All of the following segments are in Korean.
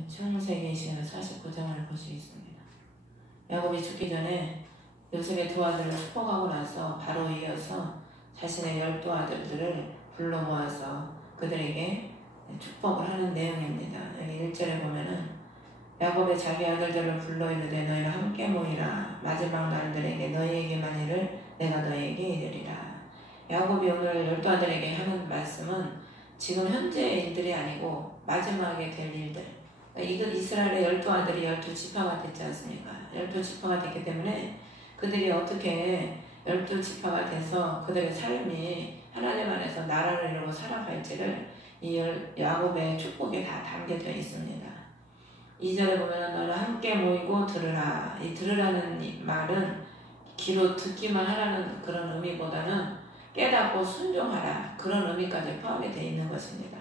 창세기 시간 49장을 볼 수 있습니다. 야곱이 죽기 전에 요셉의 두 아들을 축복하고 나서 바로 이어서 자신의 12아들들을 불러 모아서 그들에게 축복을 하는 내용입니다. 여기 1절에 보면은 야곱의 자기 아들들을 불러 이르되 너희는 함께 모이라. 마지막 날들에게 너희에게만 이를 내가 너희에게 이르리라. 야곱이 오늘 12아들에게 하는 말씀은 지금 현재의 일들이 아니고 마지막에 될 일들. 이스라엘의 12아들이 12지파가 됐지 않습니까? 12지파가 됐기 때문에 그들이 어떻게 12지파가 돼서 그들의 삶이 하나님 안에서 나라를 이루고 살아갈지를 이 야곱의 축복에 다 담겨져 있습니다. 2절에 보면 너는 함께 모이고 들으라. 이 들으라는 말은 귀로 듣기만 하라는 그런 의미보다는 깨닫고 순종하라. 그런 의미까지 포함이 되어 있는 것입니다.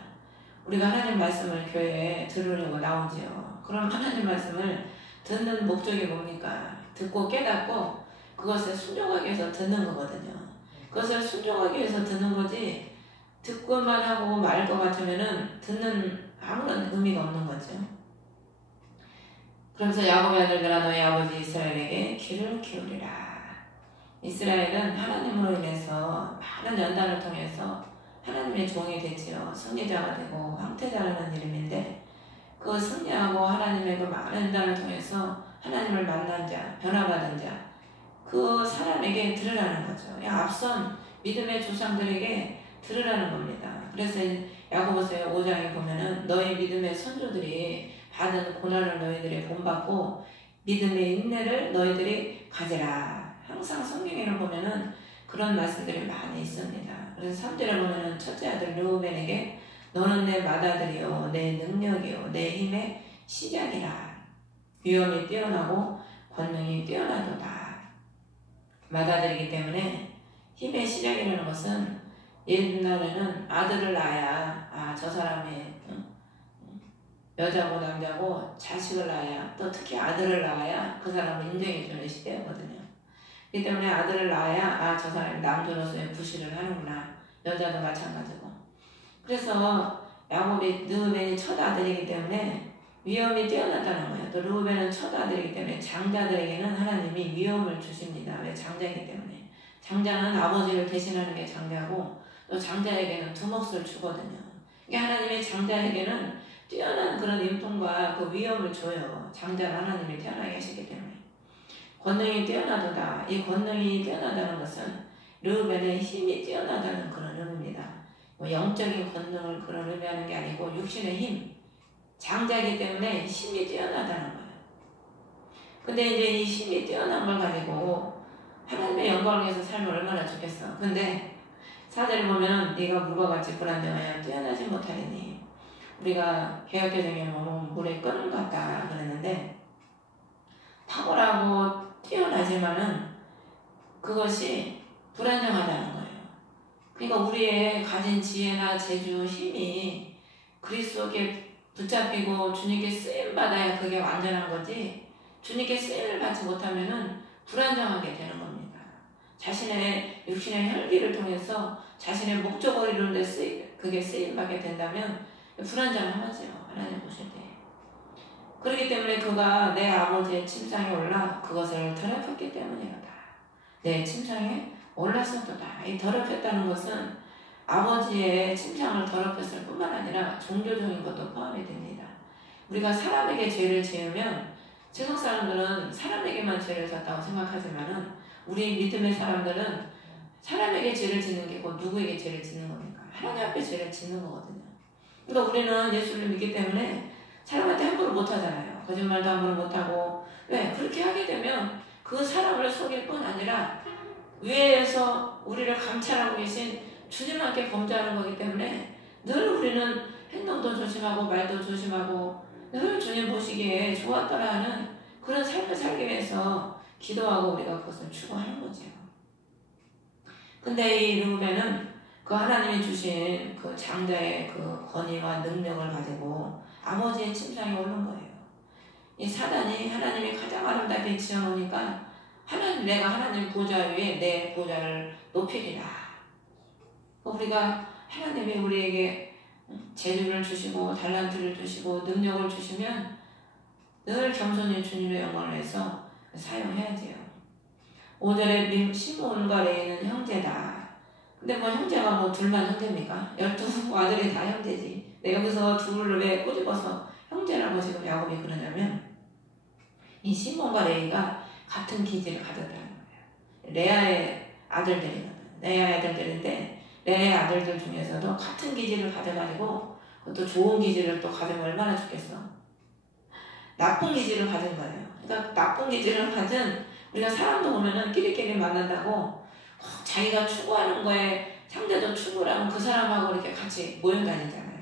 우리가 하나님 말씀을 교회에 들으려고 나오지요. 그럼 하나님 말씀을 듣는 목적이 뭡니까? 듣고 깨닫고 그것에 순종하기 위해서 듣는 거거든요. 그것을 순종하기 위해서 듣는 거지 듣고만 하고 말 것 같으면은 듣는 아무런 의미가 없는 거죠. 그러면서 야곱의 아들들아 너희 아버지 이스라엘에게 귀를 기울이라. 이스라엘은 하나님으로 인해서 많은 연단을 통해서 하나님의 종이 되지요. 승리자가 되고 황태자라는 이름인데 그 승리하고 하나님의 그 많은 연단을 통해서 하나님을 만난 자, 변화받은 자, 그 사람에게 들으라는 거죠. 앞선 믿음의 조상들에게 들으라는 겁니다. 그래서 야고보서 5장에 보면은 너희 믿음의 선조들이 받은 고난을 너희들이 본받고 믿음의 인내를 너희들이 가지라. 항상 성경에는 보면은 그런 말씀들이 많이 있습니다. 그래서 3절에 보면은 첫째 아들 르우벤에게 너는 내 맏아들이요 내 능력이요 내 힘의 시작이라. 위엄이 뛰어나고 권능이 뛰어나도다. 맏아들이기 때문에 힘의 시작이라는 것은 옛날에는 아들을 낳아야 저 사람이 여자고 남자고 자식을 낳아야 또 특히 아들을 낳아야 그 사람을 인정해주는 시대였거든요. 그렇기 때문에 아들을 낳아야 저 사람이 남자로서의 부실을 하는구나. 여자도 마찬가지고. 그래서 야곱이 르우벤이 첫 아들이기 때문에 위엄이 뛰어나다는 거예요. 또 르우벤은 첫 아들이기 때문에 장자들에게는 하나님이 위엄을 주십니다. 왜? 장자이기 때문에. 장자는 아버지를 대신하는 게 장자고 또 장자에게는 두 몫을 주거든요. 그러니까 하나님의 장자에게는 뛰어난 그런 인품과 그 위엄을 줘요. 장자는 하나님이 뛰어나게 하시기 때문에. 권능이 뛰어나도다. 이 권능이 뛰어나다는 것은 르우벤의 힘이 뛰어나다는 그런 의미입니다. 영적인 권능을 그런 의미하는 게 아니고 육신의 힘. 장자이기 때문에 힘이 뛰어나다는 거예요. 근데 이제 이 힘이 뛰어난 걸 가지고 하나님의 영광을 위해서 살면 얼마나 좋겠어. 근데 4절에 보면 네가 물과 같이 불안정하여 뛰어나지 못하리니. 우리가 개혁개정에 보면 물에 끓는 것 같다 그랬는데 탁월하고 뛰어나지만은 그것이 불안정하다는 거예요. 그러니까 우리의 가진 지혜나 재주, 힘이 그리스도께 붙잡히고 주님께 쓰임받아야 그게 완전한 거지 주님께 쓰임을 받지 못하면은 불안정하게 되는 겁니다. 자신의 육신의 혈기를 통해서 자신의 목적을 이루는데 그게 쓰임받게 된다면 불안정한 거죠. 하나님 보실 때. 그렇기 때문에 그가 내 아버지의 침상에 올라 그것을 더럽혔기 때문이로다. 내 침상에 올랐었도다. 이 더럽혔다는 것은 아버지의 침상을 더럽혔을 뿐만 아니라 종교적인 것도 포함이 됩니다. 우리가 사람에게 죄를 지으면 세상 사람들은 사람에게만 죄를 졌다고 생각하지만은 우리 믿음의 사람들은 사람에게 죄를 짓는 게 곧 누구에게 죄를 짓는 겁니까? 하나님 앞에 죄를 짓는 거거든요. 그러니까 우리는 예수를 믿기 때문에 사람한테 함부로 못하잖아요. 거짓말도 함부로 못하고. 왜? 그렇게 하게 되면 그 사람을 속일 뿐 아니라 위에서 우리를 감찰하고 계신 주님께 범죄하는 거기 때문에 늘 우리는 행동도 조심하고 말도 조심하고 늘 주님 보시기에 좋았더라 하는 그런 삶을 살기 위해서 기도하고 우리가 그것을 추구하는 거죠. 근데 이 르우벤은 그 하나님이 주신 그 장자의 그 권위와 능력을 가지고 아버지의 침상에 오른 거예요. 이 사단이 하나님이 가장 아름답게 지어놓으니까 내가 하나님 보좌 위에 내 보좌를 높이리라. 우리가 하나님이 우리에게 재주를 주시고 달란트를 주시고 능력을 주시면 늘 겸손히 주님의 영광을 위해서 사용해야 돼요. 5절에 시몬과 레위는 형제다. 근데 뭐 형제가 뭐 둘만 형제입니까? 12 아들이 다 형제지. 내가 여기서 둘을 왜 꼬집어서 형제라고 지금 야곱이 그러냐면 이 시몬과 레위가 같은 기질을 가졌다는 거예요. 레아의 아들들이거든. 레아의 아들들인데 레아의 아들들 중에서도 같은 기질을 가져가지고 그것도 좋은 기질을 또 가지면 얼마나 좋겠어. 나쁜 기질을 가진 거예요. 그러니까 나쁜 기질을 가진 우리가 사람도 보면은 끼리끼리 만난다고 자기가 추구하는 거에 상대도 추구를 하면 그 사람하고 이렇게 같이 모여다니잖아요.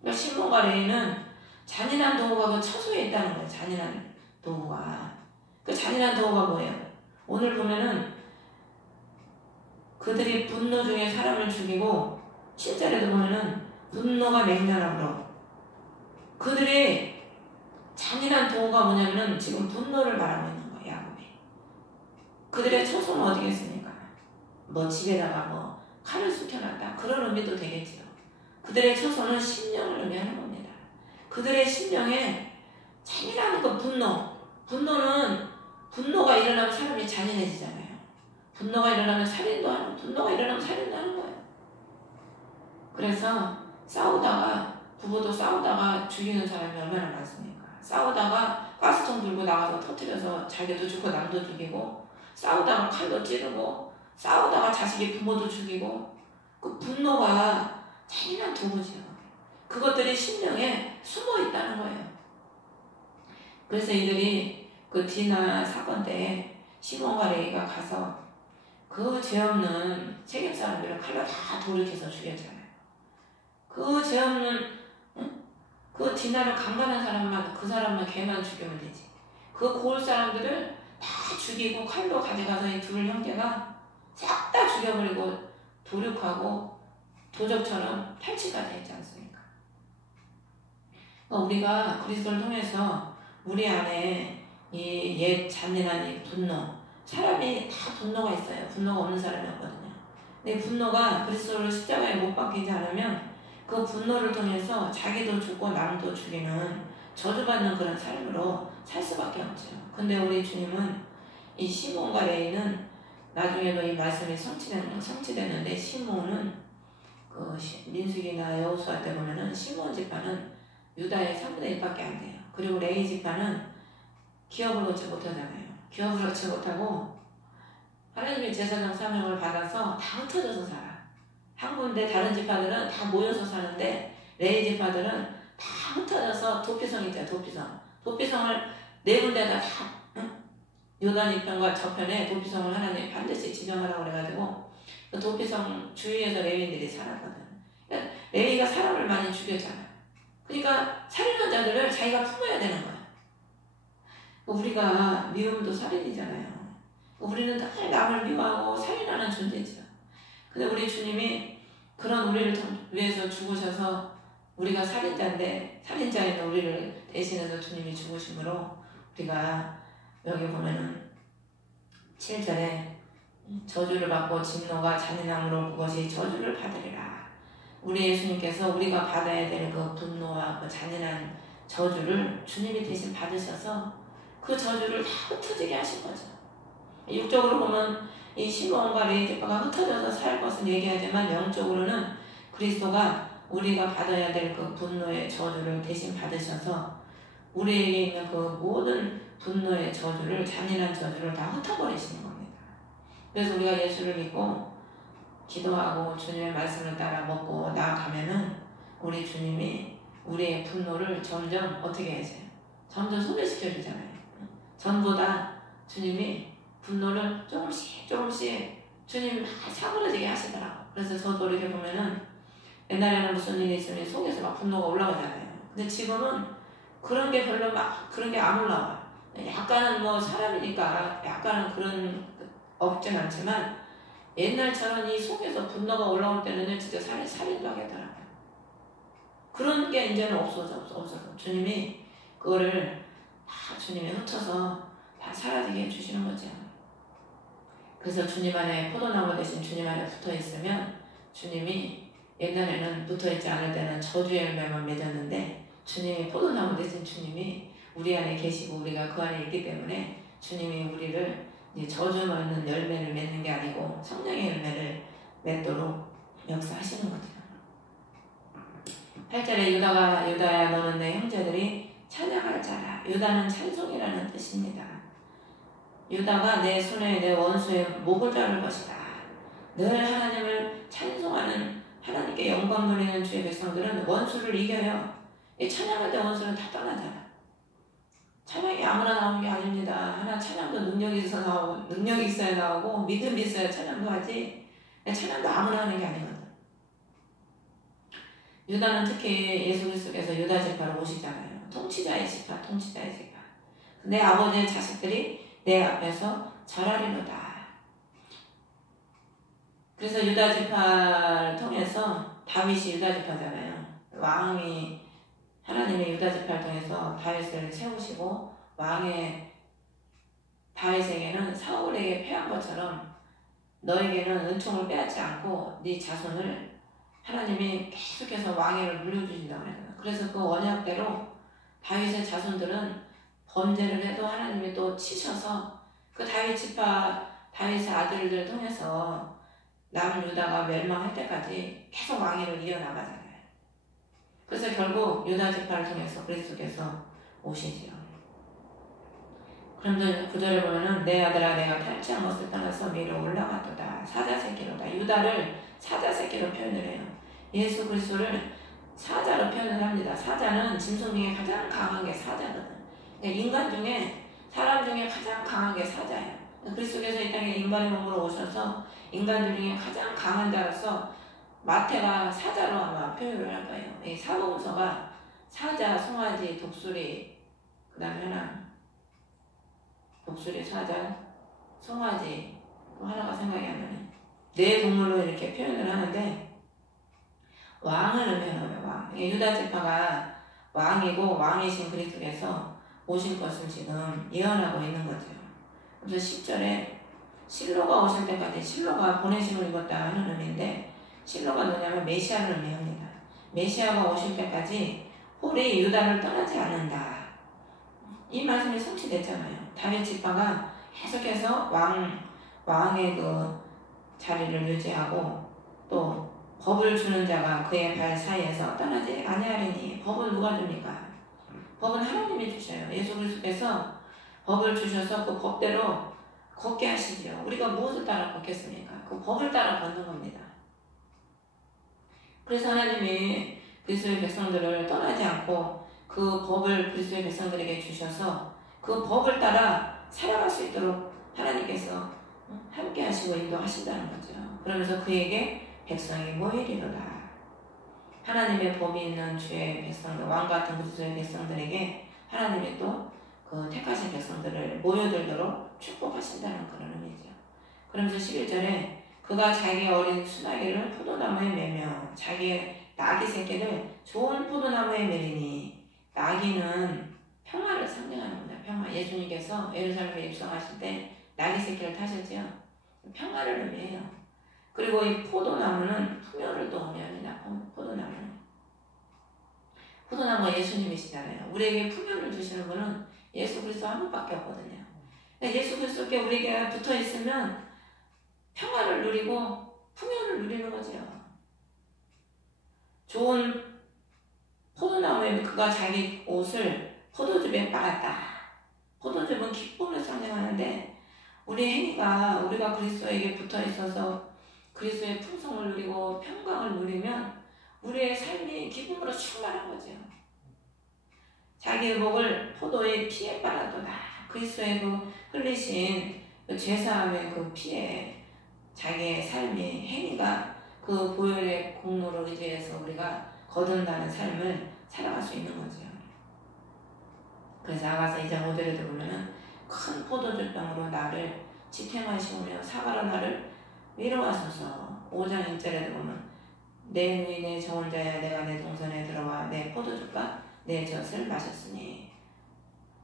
그러니까 시몬과 레위는 잔인한 도구가 그 처소에 있다는 거예요. 잔인한 도구가. 그 잔인한 도구가 뭐예요? 오늘 보면은 그들이 분노 중에 사람을 죽이고 7절에도 보면은 분노가 맹렬함으로 그들이 잔인한 도구가 뭐냐면은 지금 분노를 말하고 있는 거예요. 야곱이. 그들의 처소는 어디겠습니까? 뭐 집에다가 뭐 칼을 숙여놨다. 그런 의미도 되겠지요. 그들의 처소는 심령을 의미하는 겁니다. 그들의 심령에 잔인한 그 분노가 일어나면 사람이 잔인해지잖아요. 분노가 일어나면 살인도 하는, 분노가 일어나면 살인도 하는 거예요. 그래서 부부도 싸우다가 죽이는 사람이 얼마나 많습니까? 싸우다가 가스통 들고 나가서 터뜨려서 자기도 죽고 남도 죽이고, 싸우다가 칼로 찌르고, 싸우다가 자식이 부모도 죽이고, 그 분노가 잔인한 도구지요. 그것들이 심령에 숨어 있다는 거예요. 그래서 이들이 그 디나 사건 때 시몬과 레위가 가서 그 죄 없는 세겜 사람들을 칼로 다 돌이켜서 죽였잖아요. 그 죄 없는 그 디나를 강간한 사람만 그 사람만 걔만 죽이면 되지. 그 고을 사람들을 다 죽이고 칼로 가져가서 이 둘 형제가 싹 다 죽여버리고 도륙하고 도적처럼 탈취까지 했지 않습니까? 우리가 그리스도를 통해서 우리 안에 이 옛 잔인한 이 분노, 사람이 다 분노가 있어요. 분노가 없는 사람이 없거든요. 근데 분노가 그리스도를 십자가에 못 박히지 않으면 그 분노를 통해서 자기도 죽고 남도 죽이는 저주받는 그런 삶으로 살 수밖에 없죠. 근데 우리 주님은 이 시몬과 레위는 나중에도 이 말씀이 성취되는데 시몬은 그 민수기나 여호수아 때 보면은 시몬 지파는 유다의 3분의 1밖에 안 돼요. 그리고 레위 지파는 기업을 얻지 못하잖아요. 기업을 얻지 못하고 하나님의 제사장 사명을 받아서 다 흩어져서 살아. 한 군데 다른 지파들은 다 모여서 사는데 레위 지파들은 다 흩어져서 도피성 있잖아요. 도피성을 네 군데다 다 요단 이편과 저편에 도피성을 하나님 반드시 지정하라고 그래가지고 그 도피성 주위에서 레위인들이 살았거든. 그러니까 레위가 사람을 많이 죽였잖아. 그러니까 살인한 자들을 자기가 품어야 되는 거야. 우리가 미움도 살인이잖아요. 우리는 늘 남을 미워하고 살인하는 존재죠. 근데 우리 주님이 그런 우리를 위해서 죽으셔서 우리가 살인자인데 살인자인 우리를 대신해서 주님이 죽으심으로 우리가 여기 보면은 7절에 저주를 받고 진노가 잔인함으로 그것이 저주를 받으리라. 우리 예수님께서 우리가 받아야 될 그 분노와 그 잔인한 저주를 주님이 대신 받으셔서 그 저주를 다 흩어지게 하신 거죠. 육적으로 보면 이 시몬과 레위 지파가 흩어져서 살 것을 얘기하지만 영적으로는 그리스도가 우리가 받아야 될 그 분노의 저주를 대신 받으셔서 우리에게 있는 그 모든 분노의 저주를, 잔인한 저주를 다 흩어버리시는 겁니다. 그래서 우리가 예수를 믿고 기도하고 주님의 말씀을 따라 먹고 나아가면은 우리 주님이 우리의 분노를 점점 어떻게 해주세요? 점점 소멸시켜 주잖아요. 전보다 주님이 분노를 조금씩 주님이 사그러지게 하시더라고. 그래서 저도 이렇게 보면은 옛날에는 무슨 일이 있으면 속에서 막 분노가 올라오잖아요. 근데 지금은 그런 게 별로 그런 게 안 올라와. 약간은 뭐 사람이니까 약간은 그런 없진 않지만 옛날처럼 이 속에서 분노가 올라올 때는 진짜 살인도 하겠더라고요. 그런 게 이제는 없어서 주님이 그거를 다 주님이 흩어서 다 사라지게 해주시는 거죠. 그래서 주님 안에 포도나무 대신 주님 안에 붙어 있으면 주님이 옛날에는 붙어있지 않을 때는 저주의 열매만 맺었는데 주님이 포도나무 되신 주님이 우리 안에 계시고 우리가 그 안에 있기 때문에 주님이 우리를 이제 저주 많은 열매를 맺는 게 아니고 성령의 열매를 맺도록 역사하시는 거죠. 8절에 유다야 너는 내 형제들이 찬양할 자라. 유다는 찬송이라는 뜻입니다. 유다가 내 손에 내 원수의 목을 자를 것이다. 늘 하나님을 찬송하는 하나님께 영광 돌리는 주의 백성들은 원수를 이겨요. 찬양할 때 원수는 다 떠나잖아. 찬양이 아무나 나오는 게 아닙니다. 하나 찬양도 능력이 있어야 나오고 믿음이 있어야 찬양도 하지. 찬양도 아무나 하는 게 아니거든. 유다는 특히 예수 그리스도께서 유다 지파로 오시잖아요. 통치자의 지파. 내 아버지의 자식들이 내 앞에서 절하리로다. 그래서 유다 지파를 통해서 다윗이 유다 지파잖아요. 왕이 하나님의 유다 지파를 통해서 다윗을 세우시고 왕의 다윗에게는 사울에게 패한 것처럼 너에게는 은총을 빼앗지 않고 네 자손을 하나님이 계속해서 왕위를 물려주신다고 그러잖아요. 그래서 그 언약대로 다윗의 자손들은 범죄를 해도 하나님이 또 치셔서 그 다윗 지파 다윗의 아들들 통해서 남은 유다가 멸망할 때까지 계속 왕위를 이어나가잖아요. 그래서 결국 유다 지파를 통해서 그리스도께서 오시지요. 그런데 구절을 보면은 내 아들아 내가 탈취한 것을 떠나서 위로 올라갔도다. 사자새끼로다. 유다를 사자새끼로 표현을 해요. 예수 그리스도를 사자로 표현을 합니다. 사자는 짐승 중에 가장 강한 게 사자거든. 그러니까 인간 중에 사람 중에 가장 강한 게 사자예요. 그리스도께서 이 땅에 인간의 몸으로 오셔서 인간들 중에 가장 강한 자로서 마태가 사자로 아마 표현을 할 거예요. 이 사복음서가 사자, 송아지, 독수리, 그 다음에 하나 독수리, 사자, 송아지 또 하나가 생각이 안 나네. 네 동물로 이렇게 표현을 하는데 왕을 의미하는 왕. 유다 지파가 왕이고 왕이신 그리스도께서 오실 것을 지금 예언하고 있는 거죠. 그래서 10절에 실로가 오실 때까지 실로가 보내심을 입었다 하는 의미인데 실로가 뭐냐면 메시아를 의미합니다. 메시아가 오실 때까지 홀이 유다를 떠나지 않는다. 이 말씀이 성취됐잖아요. 다윗 지파가 계속해서 왕의 그 자리를 유지하고 또 법을 주는 자가 그의 발 사이에서 떠나지 아니하리니. 법은 누가 줍니까? 법은 하나님이 주셔요. 예수 그리스도께서 법을 주셔서 그 법대로 걷게 하시죠. 우리가 무엇을 따라 걷겠습니까? 그 법을 따라 걷는 겁니다. 그래서 하나님이 그리스도의 백성들을 떠나지 않고 그 법을 그리스도의 백성들에게 주셔서 그 법을 따라 살아갈 수 있도록 하나님께서 함께 하시고 인도하신다는 거죠. 그러면서 그에게 백성이 모이리로다. 하나님의 법이 있는 주의 백성들, 왕같은 그리스도의 백성들에게 하나님이 또 그 택하신 백성들을 모여들도록 축복하신다는 그런 의미죠. 그러면서 11절에 그가 자기의 어린 수나기를 포도나무에 매며 자기의 나귀 새끼를 좋은 포도나무에 매리니. 나귀는 평화를 상징하는 겁니다. 평화. 예수님께서 예루살렘에 입성하실 때 나귀 새끼를 타셨지요. 평화를 의미해요. 그리고 이 포도나무는 풍요를 또 의미합니다. 포도나무가 예수님이시잖아요. 우리에게 풍요를 주시는 분은 예수 그리스도 한 분밖에 없거든요. 예수 그리스도께 우리에게 붙어 있으면 평화를 누리고 풍요를 누리는 거죠. 좋은 포도나무에 그가 자기 옷을 포도즙에 빨았다. 포도즙은 기쁨을 상징하는데 우리 행위가 우리가 그리스도에게 붙어 있어서 그리스도의 풍성을 누리고 평강을 누리면 우리의 삶이 기쁨으로 충만한 거죠. 자기의 목을 포도의 피에 빨아도다. 그리스도의 그 흘리신 그 죄사함의 그 피에 자기의 삶의 행위가 그 보혈의 공로를 의지해서 우리가 거듭나는 삶을 살아갈 수 있는 거죠. 그래서 아가서 2장 5절에 보면은 큰 포도주병으로 나를 지탱하시오며 사과로 나를 위로하소서. 5장 1절에 보면 내 누이 내 정원자야 내가 내 동선에 들어와 내 포도주가 내 젖을 마셨으니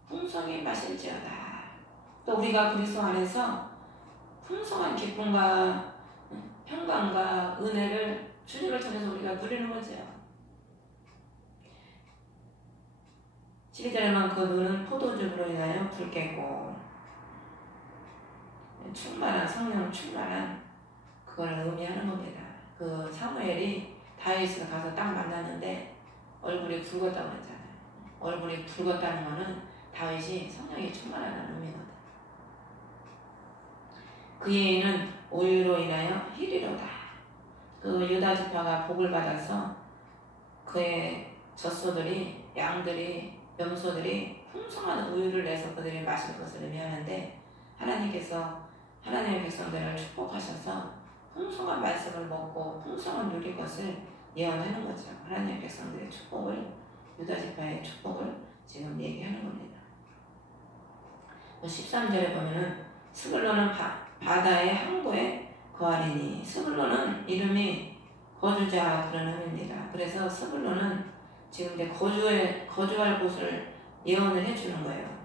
풍성히 마실지어다. 또 우리가 그리스도 안에서 풍성한 기쁨과 평강과 은혜를 주님을 통해서 우리가 누리는 거죠. 12절에만 그 눈은 포도즙으로 인하여 붉게고 충만한 성령 충만한 그걸 의미하는 겁니다. 그 사무엘이 다윗을 가서 딱 만났는데 얼굴이 붉었다고 했잖아요. 얼굴이 붉었다는 거는 다윗이 성령이 충만하다는 의미거든. 그의 이는 오유로 인하여 희리로다. 그 유다 지파가 복을 받아서 그의 젖소들이 양들이 염소들이 풍성한 우유를 내서 그들이 마실 것을 의미하는데 하나님께서 하나님의 백성들을 축복하셔서 풍성한 말씀을 먹고 풍성한 누릴 것을 예언하는 거죠. 하나님의 백성들의 축복을 유다 지파의 축복을 지금 얘기하는 겁니다. 13절에 보면은 스불론은 바다의 항구에 거하리니 스불론은 이름이 거주자 그런 의미입니다. 그래서 스불론은 지금 이제 거주할 곳을 예언을 해주는 거예요.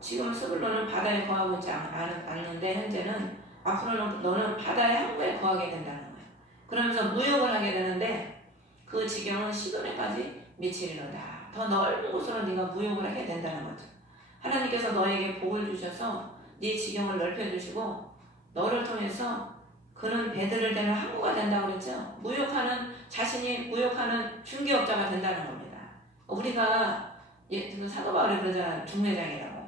지금 스불론은 바다에 거하고 있지 않는데 현재는 앞으로는 너는 바다의 항구에 거하게 된다는 거예요. 그러면서 무역을 하게 되는데 그 지경은 시돈에까지 미치리로다. 더 넓은 곳으로 네가 무역을 하게 된다는 거죠. 하나님께서 너에게 복을 주셔서 네 지경을 넓혀주시고 너를 통해서 그는 배들을 대는 항구가 된다고 그랬죠. 자신이 무역하는 중개업자가 된다는 겁니다. 우리가 사도 바울이 그러잖아요. 중매장이라고.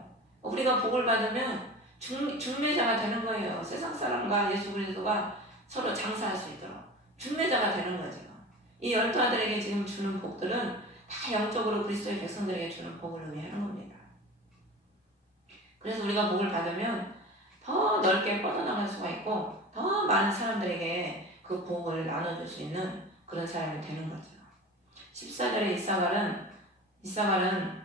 우리가 복을 받으면 중매자가 되는 거예요. 세상 사람과 예수 그리스도가 서로 장사할 수 있도록 중매자가 되는 거죠. 이 12아들에게 지금 주는 복들은 다 영적으로 그리스도의 백성들에게 주는 복을 의미하는 겁니다. 그래서 우리가 복을 받으면 더 넓게 뻗어나갈 수가 있고 더 많은 사람들에게 그 복을 나눠줄 수 있는 그런 사람이 되는 거죠. 14절에 이사갈은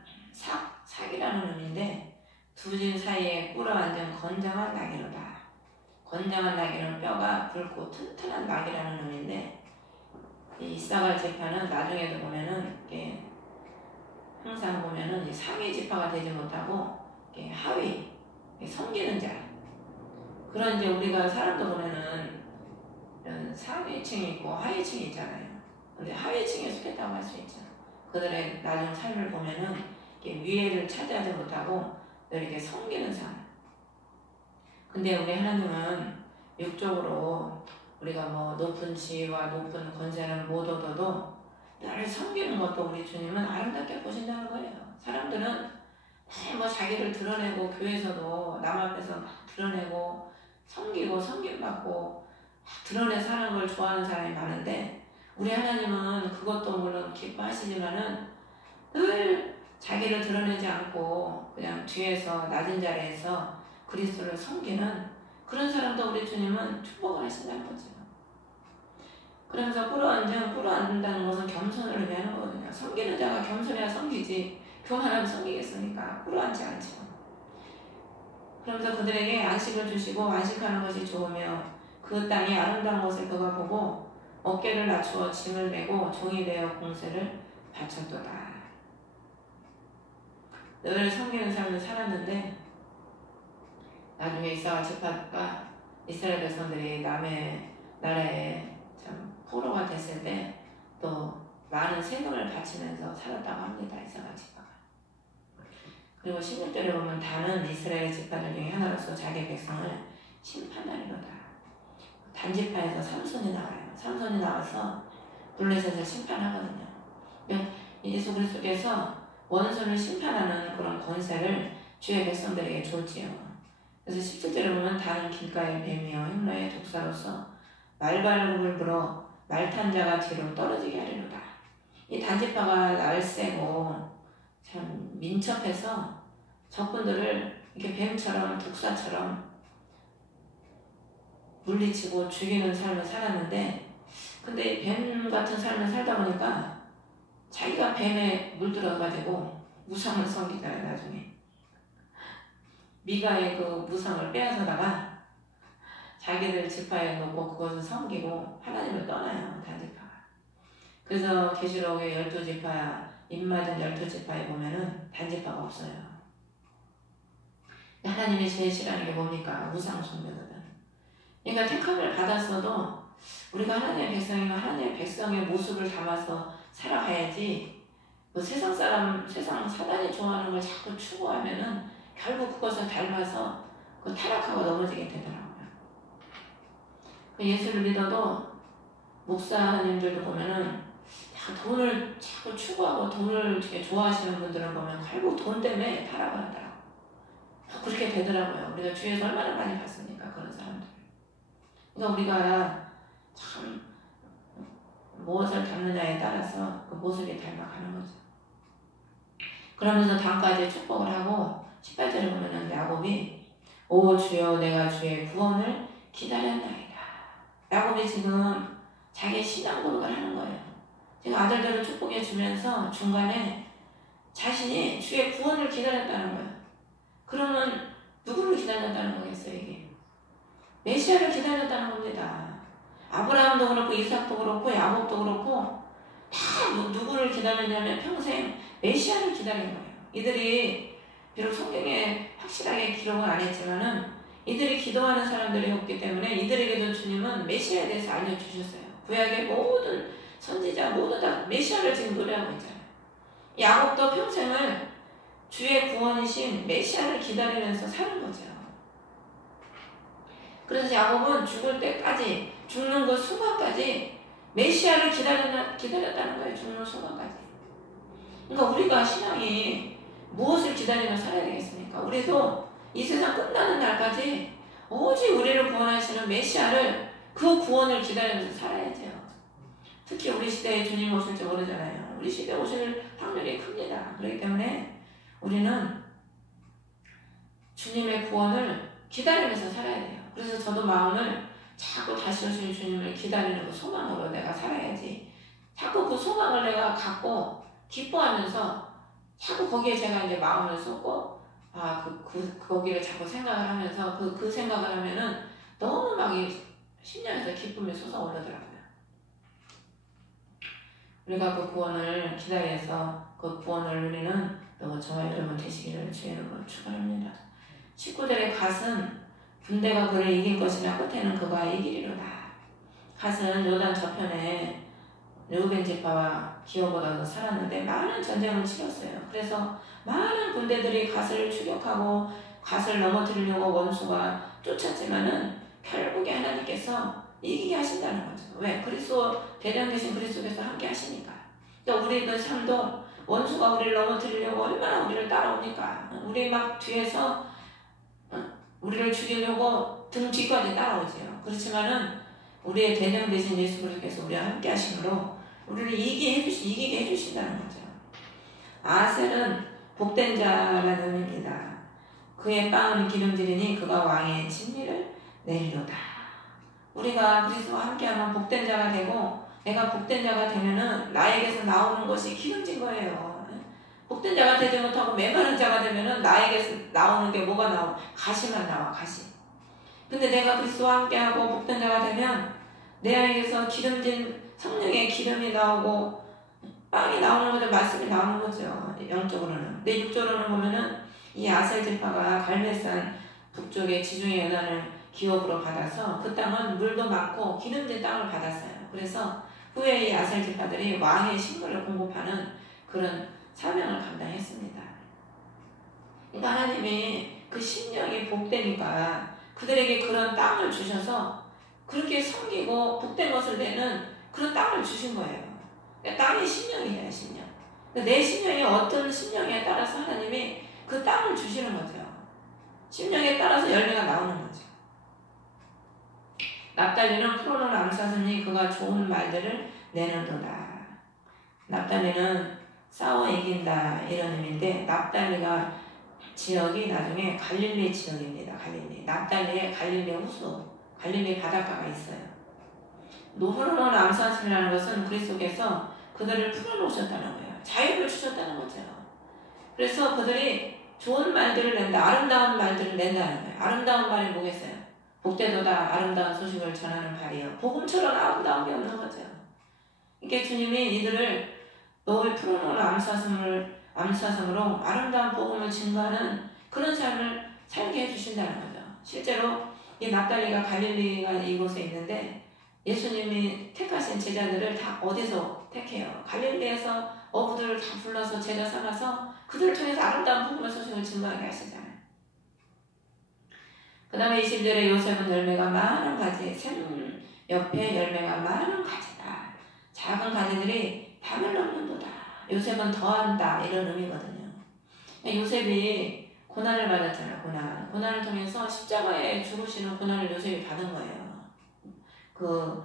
삭이라는 의미인데 두 진 사이에 꿇어앉은 건장한 나귀로다. 건장한 나귀는 뼈가 굵고 튼튼한 나귀라는 의미인데 이 이사갈 지파는 나중에도 보면은 이렇게 항상 보면은 상위 지파가 되지 못하고 이렇게 하위 섬기는 자 그런 이제 우리가 사람도 보면은 상위층이 있고 하위층이 있잖아요. 근데 하위층에 속했다고 할 수 있죠. 그들의 나중 삶을 보면은 이렇게 위에를 차지하지 못하고 늘 이렇게 섬기는 삶. 근데 우리 하나님은 육적으로 우리가 뭐 높은 지위와 높은 권세를 못 얻어도 늘 섬기는 것도 우리 주님은 아름답게 보신다는 거예요. 사람들은 뭐 자기를 드러내고 교회에서도 남 앞에서 막 드러내고 섬기고 섬김받고 드러내 사는 걸 좋아하는 사람이 많은데 우리 하나님은 그것도 물론 기뻐하시지만은 늘 자기를 드러내지 않고 그냥 뒤에서 낮은 자리에서 그리스도를 섬기는 그런 사람도 우리 주님은 축복을 하신다는 거죠. 그러면서 꿇어앉는다는 것은 겸손을 의미하는 거거든요. 섬기는 자가 겸손해야 섬기지 교만하면 섬기겠습니까? 꿇어앉지 않죠. 그러면서 그들에게 안식을 주시고 안식하는 것이 좋으며 그 땅이 아름다운 것을 그가 보고 어깨를 낮추어 짐을 메고 종이 되어 공세를 바쳤도다. 늘 섬기는 삶을 살았는데 나중에 이사갈 지파가 이스라엘 백성들이 남의 나라에 참 포로가 됐을 때 또 많은 세금을 바치면서 살았다고 합니다. 이사갈 지파가. 그리고 16절에 보면 다는 이스라엘 지파들 중에 하나로서 자기 백성을 심판하리로다. 단지파에서 삼손이 나와요. 삼손이 나와서 블레셋을 심판하거든요. 예수 그리스도께서 원수를 심판하는 그런 권세를 주의 백성들에게 줬지요. 그래서 17절에 보면 다는 길가의 뱀이여 흉노의 독사로서 말발굽을 불어 말탄 자가 뒤로 떨어지게 하리로다. 이 단지파가 날쌔고 참 민첩해서 적군들을 이렇게 뱀처럼 독사처럼 물리치고 죽이는 삶을 살았는데 근데 뱀 같은 삶을 살다 보니까 자기가 뱀에 물들어가지고 무상을 섬기잖아요. 나중에 미가의 그 무상을 빼앗아다가 자기들 지파에 놓고 그것을 섬기고 하나님을 떠나요. 단지파가. 그래서 계시록의 12지파 입맞은 12지파에 보면은 단지파가 없어요. 하나님이 제일 싫어하는 게 뭡니까? 우상 숭배거든. 그러니까 택함을 받았어도 우리가 하나님의 백성이면 하나님의 백성의 모습을 담아서 살아가야지 뭐 세상 사단이 좋아하는 걸 자꾸 추구하면은 결국 그것을 닮아서 타락하고 넘어지게 되더라고요. 예수를 믿어도 목사님들도 보면은 돈을 자꾸 추구하고 돈을 좋아하시는 분들을 보면 결국 돈 때문에 타락을 하더라고요. 그렇게 되더라고요. 우리가 주위에서 얼마나 많이 봤습니까? 그런 사람들. 그러니까 우리가 참 무엇을 담느냐에 따라서 그 모습이 닮아가는 거죠. 그러면서 다음까지 축복을 하고 18절에 보면은 야곱이 오 주여 내가 주의 구원을 기다렸나이다. 야곱이 지금 자기 신앙 고백을 하는 거예요. 제가 아들들을 축복해 주면서 중간에 자신이 주의 구원을 기다렸다는 거예요. 그러면 누구를 기다렸다는 거겠어요, 이게? 메시아를 기다렸다는 겁니다. 아브라함도 그렇고 이삭도 그렇고 야곱도 그렇고 다 누구를 기다렸냐면 평생 메시아를 기다린 거예요. 이들이 비록 성경에 확실하게 기록은 안 했지만은 이들이 기도하는 사람들이었기 때문에 이들에게도 주님은 메시아에 대해서 알려주셨어요. 구약의 모든 선지자 모두 다 메시아를 지금 노래하고 있잖아요. 야곱도 평생을 주의 구원이신 메시아를 기다리면서 사는 거죠. 그래서 야곱은 죽을 때까지 죽는 그 순간까지 메시아를 기다렸다는 거예요. 죽는 순간까지. 그러니까 우리가 신앙이 무엇을 기다리며 살아야 되겠습니까? 우리도 이 세상 끝나는 날까지 오직 우리를 구원하시는 메시아를 그 구원을 기다리면서 살아야죠. 특히 우리 시대에 주님 오실지 모르잖아요. 우리 시대에 오실 확률이 큽니다. 그렇기 때문에 우리는 주님의 구원을 기다리면서 살아야 돼요. 그래서 저도 마음을 자꾸 다시 오실 주님을 기다리는 그 소망으로 내가 살아야지. 자꾸 그 소망을 내가 갖고 기뻐하면서 자꾸 거기에 제가 이제 마음을 쏟고 거기를 자꾸 생각을 하면서 그 생각을 하면은 너무 막 심령에서 기쁨이 솟아오르더라고요. 우리가 그 구원을 기다려서 그 구원을 누리는 저와 여러분 되시기를 주의 이름으로 축원합니다. 식구들의 갓은 군대가 그를 이긴 것이나 끝에는 그가 이기리로다. 갓은 요단 저편에 르우벤 지파와 기업보다도 살았는데 많은 전쟁을 치렀어요. 그래서 많은 군대들이 갓을 추격하고 갓을 넘어뜨리려고 원수가 쫓았지만은 결국에 하나님께서 이기게 하신다는 거죠. 왜? 그리스도 대장 되신 그리스도께서 함께 하시니까. 그러니까 우리들 삶도 원수가 우리를 넘어뜨리려고 얼마나 우리를 따라오니까 우리 막 뒤에서 우리를 죽이려고 등 뒤까지 따라오지요. 그렇지만은 우리의 대장 되신 예수 그리스도께서 우리와 함께 하심으로 우리를 이기게 해주신다는 거죠. 아셀은 복된 자라는 의미입니다. 그의 빵은 기름지리니 그가 왕의 진리를 내리로다. 우리가 그리스도와 함께하면 복된 자가 되고 내가 복된 자가 되면은 나에게서 나오는 것이 기름진 거예요. 복된 자가 되지 못하고 메마른 자가 되면은 나에게서 나오는 게 뭐가 나와? 가시만 나와, 가시. 근데 내가 그리스도와 함께하고 복된 자가 되면 내 안에서 기름진 성령의 기름이 나오고 빵이 나오는 거죠. 말씀이 나오는 거죠. 영적으로는. 근데 육적으로는 보면은 이 아셀 지파가 갈멜산 북쪽의 지중해 연안을 기업으로 받아서 그 땅은 물도 많고 기름진 땅을 받았어요. 그래서 후에 이 아셀 지파들이 왕의 식물을 공급하는 그런 사명을 감당했습니다. 그러니까 하나님이 그 심령이 복되니까 그들에게 그런 땅을 주셔서 그렇게 섬기고 복된 것을 내는 그런 땅을 주신 거예요. 그러니까 땅이 심령이에요, 심령. 그러니까 내 심령이 어떤 심령에 따라서 하나님이 그 땅을 주시는 거죠. 심령에 따라서 열매가 나오는 거죠. 납달리는 풀어놓은 암사슴이 그가 좋은 말들을 내는도다. 납달리는 싸워 이긴다 이런 의미인데 납달리가 지역이 나중에 갈릴리 지역입니다. 갈릴리. 납달리에 갈릴리 호수, 갈릴리 바닷가가 있어요. 풀어놓은 암사슴이라는 것은 그리스도께서 그들을 풀어놓으셨다는 거예요. 자유를 주셨다는 거죠. 그래서 그들이 좋은 말들을 낸다, 아름다운 말들을 낸다는 거예요. 아름다운 말이 뭐겠어요? 복되도다 아름다운 소식을 전하는 말이에요. 복음처럼 아름다운 게 없는 거죠. 그러니까 주님이 이들을 너를 풀어놓은 암사슴으로 아름다운 복음을 증거하는 그런 삶을 살게 해주신다는 거죠. 실제로 이 납달리가 갈릴리가 이곳에 있는데 예수님이 택하신 제자들을 다 어디서 택해요? 갈릴리에서 어부들을 다 불러서 제자 삼아서 그들을 통해서 아름다운 복음의 소식을 증거하게 하시잖아요. 그 다음에 20절에 요셉은 열매가 많은 가지, 샘 옆에 열매가 많은 가지다. 작은 가지들이 담을 넘는도다. 요셉은 더한다. 이런 의미거든요. 요셉이 고난을 받았잖아요. 고난을 통해서 십자가에 죽으시는 고난을 요셉이 받은 거예요. 그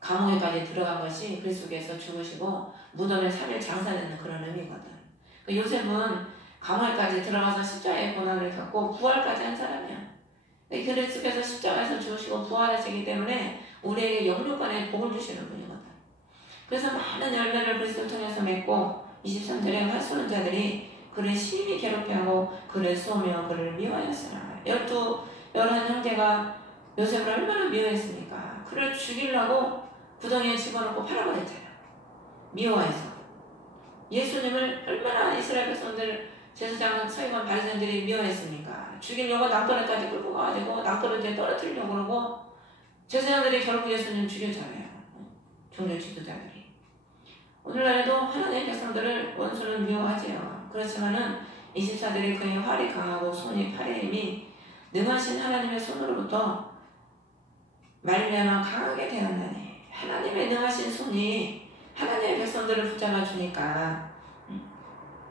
감옥에까지 들어간 것이 그리스도께서 죽으시고 무덤에 3일 장사되는 그런 의미거든. 요셉은 감옥에까지 들어가서 십자가의 고난을 겪고 부활까지 한 사람이야. 그리스도께서 십자가에서 죽으시고 부활하시기 때문에 우리에게 영육간에 복을 주시는 분이거든. 그래서 많은 열매를 그리스도를 통해서 맺고 23절에 활쏘는 자들이 그를 심히 괴롭게하고 그를 쏘며 그를 미워하였으나 11 형제가 요셉을 얼마나 미워했습니까? 그를 죽이려고 구덩이에 집어넣고 팔아버렸잖아요. 미워해서. 예수님을 얼마나 이스라엘 백성들 제사장 서기관 바리새인들이 미워했습니까? 죽이려고 낭떠러지까지 끌고 가가지고 낭떠러지에 떨어뜨리려고 그러고 제사장들이 결국 예수님 죽였잖아요. 종교 지도자들이. 오늘날에도 하나님의 백성들을 원수는 미워하지요. 그렇지만은 24들이 그의 활이 강하고 손이 팔의 힘이 능하신 하나님의 손으로부터 말미암아 강하게 되었나니 하나님의 능하신 손이 하나님의 백성들을 붙잡아 주니까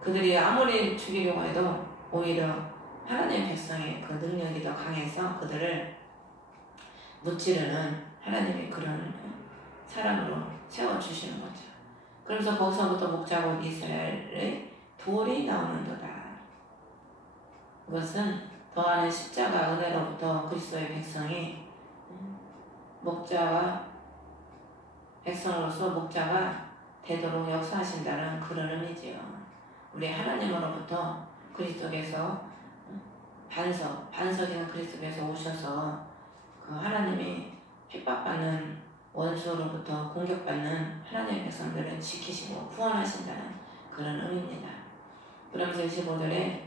그들이 아무리 죽이려고 해도 오히려 하나님의 백성의 그 능력이 더 강해서 그들을 무찌르는 하나님의 그런 사람으로 세워주시는 거죠. 그러면서 거기서부터 목자고 이스라엘의 돌이 나오는도다. 그것은 더하는 십자가 은혜로부터 그리스도의 백성이 목자와 백성으로서 목자가 되도록 역사하신다는 그런 의미지요. 우리 하나님으로부터 그리스도께서 반석이는 그리스도께서 오셔서 그 하나님이 핍박받는 원수로부터 공격받는 하나님의 백성들을 지키시고 구원하신다는 그런 의미입니다. 그러면서 25절에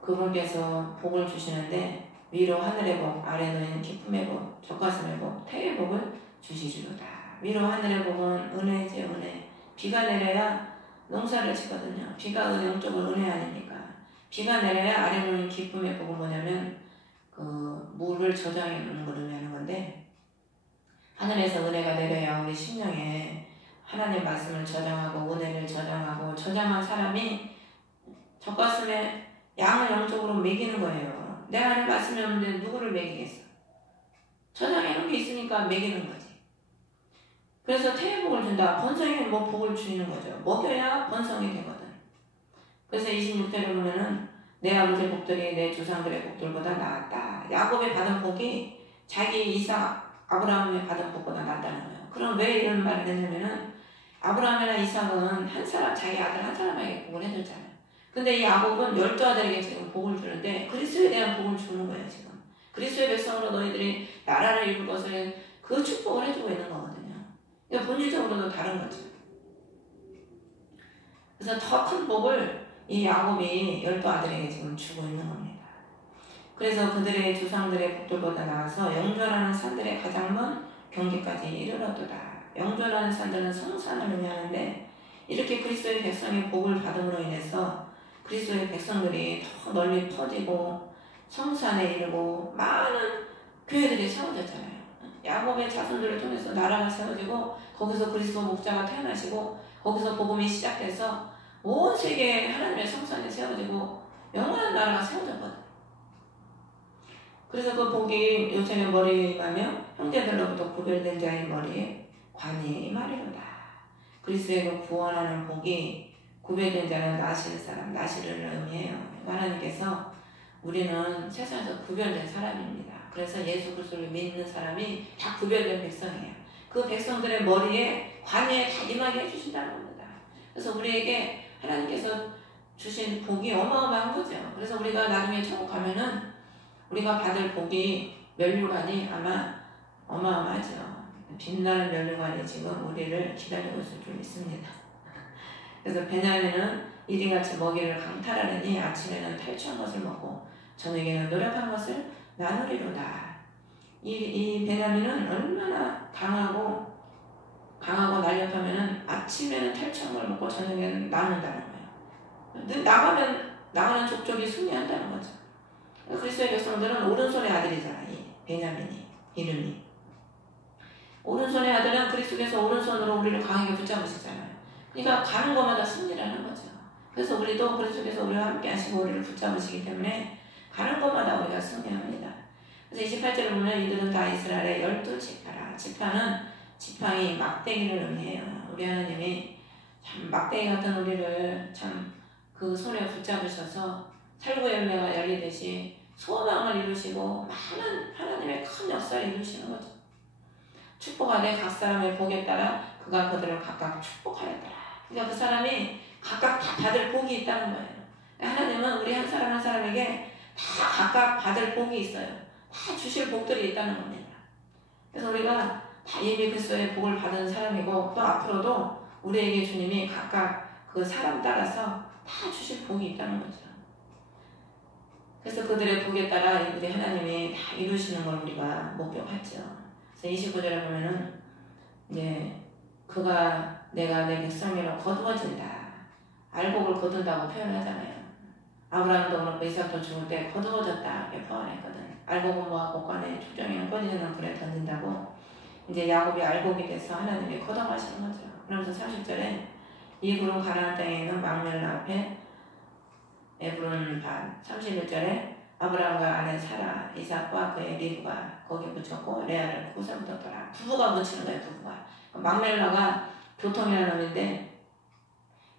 그분께서 복을 주시는데 위로 하늘의 복, 아래 놓인 기쁨의 복, 젖가슴의 복, 태의 복을 주시리로다. 위로 하늘의 복은 은혜지 은혜. 비가 내려야 농사를 짓거든요. 비가 영적으로 은혜 아닙니까? 비가 내려야 아래 놓인 기쁨의 복은 뭐냐면 그 물을 저장해 놓는 걸 의미하는 건데 하늘에서 은혜가 내려야 우리 심령에 하나님의 말씀을 저장하고 은혜를 저장하고 저장한 사람이 젖가슴에 양을 영적으로 먹이는 거예요. 내 안에 말씀이 없는데 누구를 먹이겠어? 저장해 놓은 게 있으니까 먹이는 거지. 그래서 태의 복을 준다. 번성에 뭐 복을 주는 거죠. 먹여야 번성이 되거든. 그래서 26절에 보면은 내 아버지의 복들이 내 조상들의 복들보다 나았다. 야곱의 받은 복이 자기 이삭 아브라함의 받은 복보다 낫다는 거예요. 그럼 왜 이런 말을 했냐면은 아브라함이나 이삭은 한 사람, 자기 아들 한 사람에게 복을 해줬잖아요. 근데 이 야곱은 12아들에게 지금 복을 주는데 그리스도에 대한 복을 주는 거예요. 지금 그리스도의 백성으로 너희들이 나라를 이룰 것을 그 축복을 해주고 있는 거거든요. 그러니까 본질적으로도 다른 거죠. 그래서 더 큰 복을 이 야곱이 12아들에게 지금 주고 있는 겁니다. 그래서 그들의 조상들의 복들보다 나아서 영존하는 산들의 가장 먼 경계까지 이르렀도다. 영존하는 산들은 성산을 의미하는데 이렇게 그리스도의 백성의 복을 받음으로 인해서 그리스도의 백성들이 더 널리 퍼지고 성산에 이르고 많은 교회들이 세워졌잖아요. 야곱의 자손들을 통해서 나라가 세워지고 거기서 그리스도 목자가 태어나시고 거기서 복음이 시작돼서 온 세계에 하나님의 성산이 세워지고 영원한 나라가 세워졌거든. 그래서 그 복이 요셉의 머리에 임하며 형제들로부터 구별된 자의 머리에 관이 임하리로다. 그리스도의 그 구원하는 복이 구별된 자는 나시는 사람, 나시를 의미해요. 하나님께서 우리는 세상에서 구별된 사람입니다. 그래서 예수 그리스도를 믿는 사람이 다 구별된 백성이에요. 그 백성들의 머리에 관에 다 임하게 해주신다는 겁니다. 그래서 우리에게 하나님께서 주신 복이 어마어마한 거죠. 그래서 우리가 나중에 천국 가면은 우리가 받을 복이 면류관이 아마 어마어마하죠. 빛나는 면류관이 지금 우리를 기다리고 있을 줄 믿습니다. 그래서 베냐민은 이리같이 먹이를 강탈하려니 아침에는 탈취한 것을 먹고 저녁에는 노력한 것을 나누리로다. 이 베냐민은 얼마나 강하고 날렵하면은 아침에는 탈취약물 먹고 저녁에는 나눈다는 거예요. 나가는 족족이 승리한다는 거죠. 그리스도의 백성들은 오른손의 아들이잖아. 이 베냐민이 이름이. 오른손의 아들은 그리스도께서 오른손으로 우리를 강하게 붙잡으시잖아요. 그러니까 가는 것마다 승리를 하는 거죠. 그래서 우리도 그리스도께서 우리와 함께 하시고 우리를 붙잡으시기 때문에 가는 것마다 우리가 승리합니다. 그래서 28절을 보면 이들은 다 이스라엘의 12지파라. 지팡이 막대기를 의미해요. 우리 하나님이 참 막대기 같은 우리를 참 그 손에 붙잡으셔서 살구 열매가 열리듯이 소망을 이루시고 많은 하나님의 큰 역사를 이루시는 거죠. 축복하되 각 사람의 복에 따라 그가 그들을 각각 축복하였더라. 그러니까 그 사람이 각각 다 받을 복이 있다는 거예요. 하나님은 우리 한 사람 한 사람에게 다 각각 받을 복이 있어요. 다 주실 복들이 있다는 겁니다. 그래서 우리가 다 이미 그리스도의 복을 받은 사람이고 또 앞으로도 우리에게 주님이 각각 그 사람 따라서 다 주실 복이 있다는 거죠. 그래서 그들의 복에 따라 우리 하나님이 다 이루시는 걸 우리가 목격하죠. 그래서 29절에 보면은 이제 내가 내 백성이로 거두어진다. 알곡을 거둔다고 표현하잖아요. 아브라함도 그렇고 이삭도 죽을 때 거두어졌다 이렇게 표현했거든. 알곡은 뭐가 곡간에 축정이는 꺼지는 불에 던진다고 이제 야곱이 알곡이 돼서 하나님이 거둬가시는 거죠. 그러면서 30절에 이 구름 가나안 땅에 있는 막멜라 앞에 에브론 반 31절에 아브라함과 아내 사라 이삭과 그의 리브가 거기에 묻혔고 레아를 그곳에 묻었더라. 부부가 묻히는 거예요. 부부가. 막멜라가 교통이라는 의미인데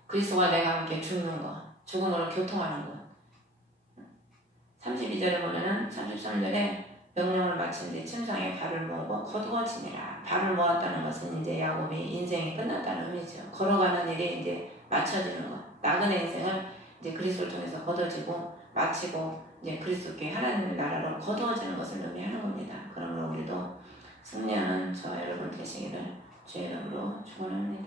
그리스도와 내가 함께 죽는 거, 죽음으로 교통하는 거. 32절에 보면은 33절에 명령을 마친 뒤 침상에 발을 모으고 거두어지니라. 발을 모았다는 것은 이제 야곱이 인생이 끝났다는 의미죠. 걸어가는 일이 이제 마쳐지는 것. 나그네 인생을 이제 그리스도를 통해서 거둬지고 마치고 이제 그리스도께 하나님의 나라로 거두어지는 것을 의미하는 겁니다. 그러므로 우리도 승리하는 저와 여러분 되시기를 주의 이름으로 축원합니다.